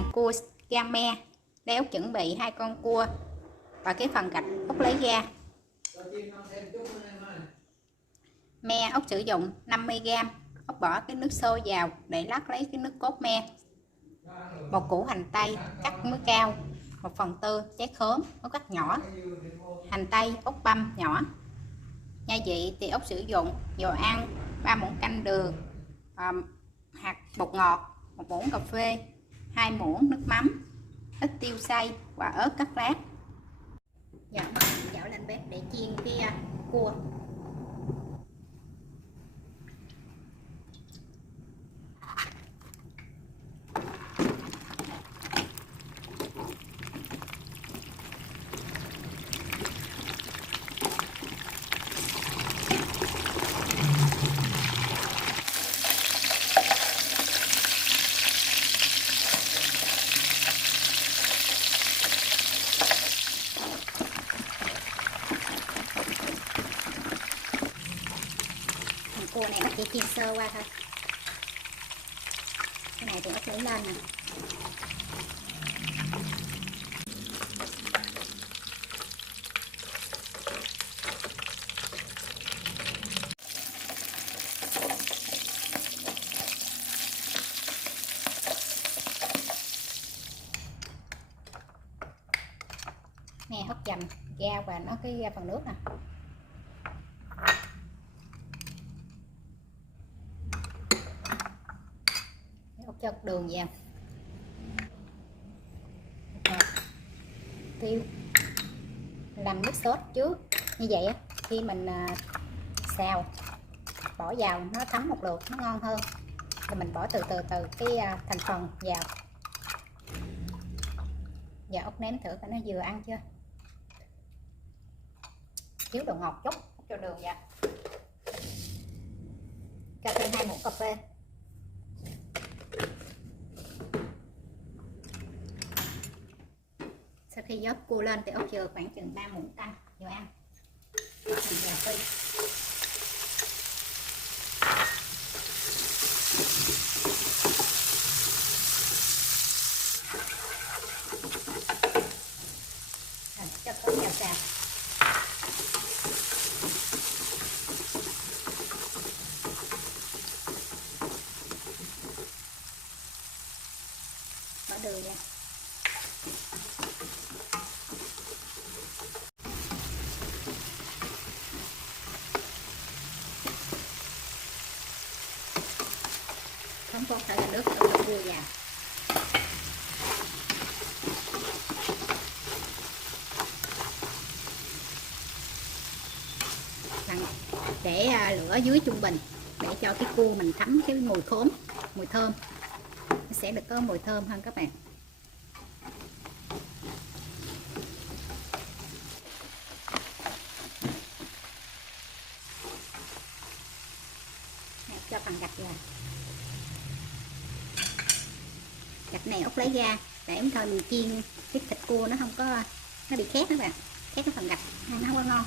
làm cua gan me. Đây Út chuẩn bị 2 con cua và cái phần gạch Út lấy ra. Me Út sử dụng 50g. Út bỏ cái nước sôi vào để lắc lấy cái nước cốt me. Một củ hành tây cắt mới cao, 1/4 trái khóm Út cắt nhỏ. Hành tây Út băm nhỏ. Gia vị thì Út sử dụng dầu ăn, 3 muỗng canh đường, hạt bột ngọt, 1 muỗng cà phê, 2 muỗng nước mắm, ít tiêu xay và ớt cắt lát. Giờ mình dạo lên bếp để chiên cái cua. Cua này nó chỉ chiên sơ qua thôi. Cái này thì Út lấy lên nè. Nè Út chầm ra và nó cái phần nước nè. Cho đường vào, tiêu, làm nước sốt trước như vậy á, khi mình xào bỏ vào nó thấm một lượt nó ngon hơn. Rồi mình bỏ từ cái thành phần vào. Giờ Út nếm thử coi nó vừa ăn chưa. Thiếu độ ngọt chút, cho đường vào. Cho thêm 2 muỗng cà phê. Sau khi dớt cua lên thì Út chừa khoảng chừng 3 muỗng canh dầu ăn. Mình vào phi. Cho có vào xào. Bỏ đường ra. Không có phải là nước đổ cua vào. Để lửa dưới trung bình để cho cái cua mình thấm cái mùi khóm, mùi thơm. Nó sẽ được có mùi thơm hơn các bạn. Cho phần gạch vào. Gạch này Út lấy ra để thôi mình chiên cái thịt cua nó không có nó bị khét các bạn, khét cái phần gạch ăn nó không có ngon.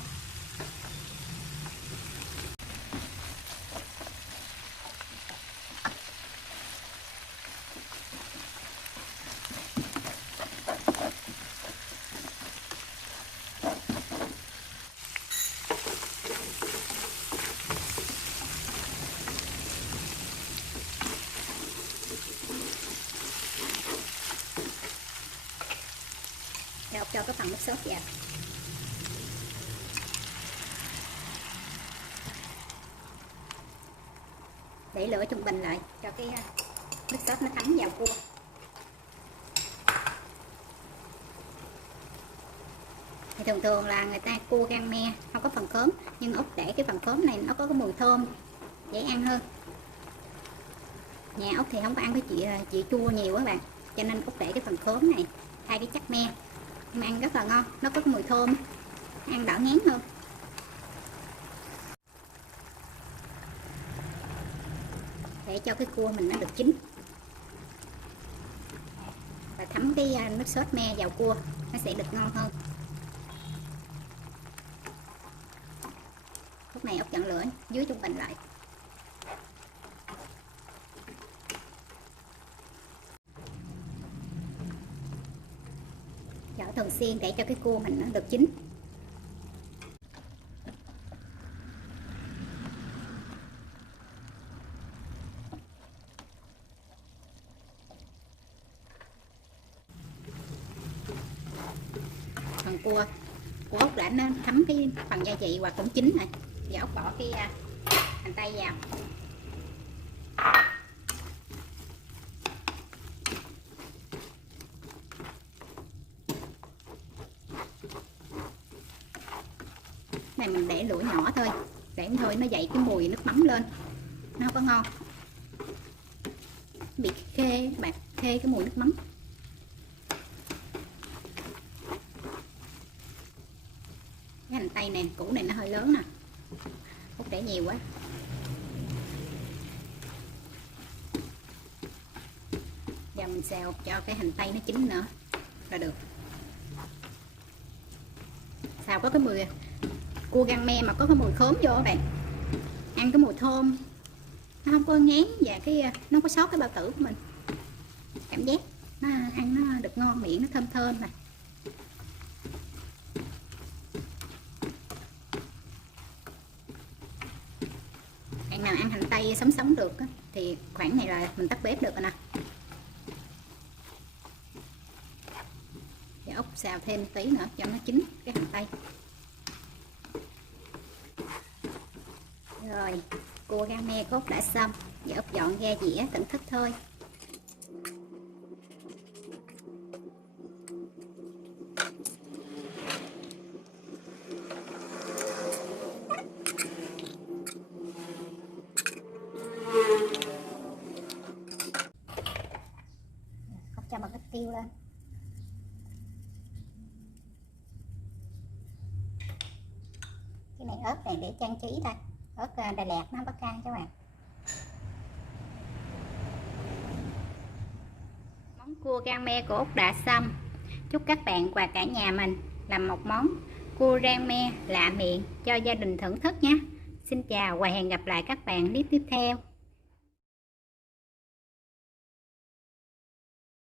Cho cái phần nước sốt vào. Để lửa trung bình lại cho cái nước sốt nó thấm vào cua. Thì thường là người ta cua gan me không có phần khóm, nhưng Út để cái phần khóm này nó có cái mùi thơm dễ ăn hơn. Nhà Út thì không có ăn cái chị chua nhiều các bạn, cho nên Út để cái phần khóm này thay cái chắc me. Mà ăn rất là ngon, nó có cái mùi thơm, ăn đỡ ngán hơn. Để cho cái cua mình nó được chín và thấm cái nước sốt me vào cua, nó sẽ được ngon hơn. Lúc này Út chọn lửa dưới trung bình lại. thường xuyên để cho cái cua mình nó được chín. Phần cua ốc đã nó thấm cái phần gia vị và cũng chín rồi. Giờ ốc bỏ cái hành tây vào. Này mình để lửa nhỏ thôi, để thôi nó dậy cái mùi nước mắm lên, nó không có ngon, bị bạc khê cái mùi nước mắm. Cái hành tây này, củ này nó hơi lớn nè, không để nhiều quá. Giờ mình xào cho cái hành tây nó chín nữa là được. Xào có cái mùi cua gan me mà có cái mùi khóm vô các bạn, ăn cái mùi thơm, nó không có ngán và cái nó không có sót cái bao tử của mình, cảm giác nó ăn nó được ngon miệng, nó thơm thơm này. Bạn nào ăn hành tây sống được á, thì khoảng này là mình tắt bếp được rồi nè. Và ốc xào thêm tí nữa cho nó chín cái hành tây. Rồi, cua gan me cốt đã xong, giờ ốc dọn ra dĩa thưởng thức thôi. Ốc cho một ít tiêu lên. Cái này ớt này để trang trí thôi, ớt Đà Lạt nó không có cay các bạn. Món cua gan me của Úc đã xong. Chúc các bạn và cả nhà mình làm một món cua rang me lạ miệng cho gia đình thưởng thức nhé. Xin chào và hẹn gặp lại các bạn clip tiếp theo.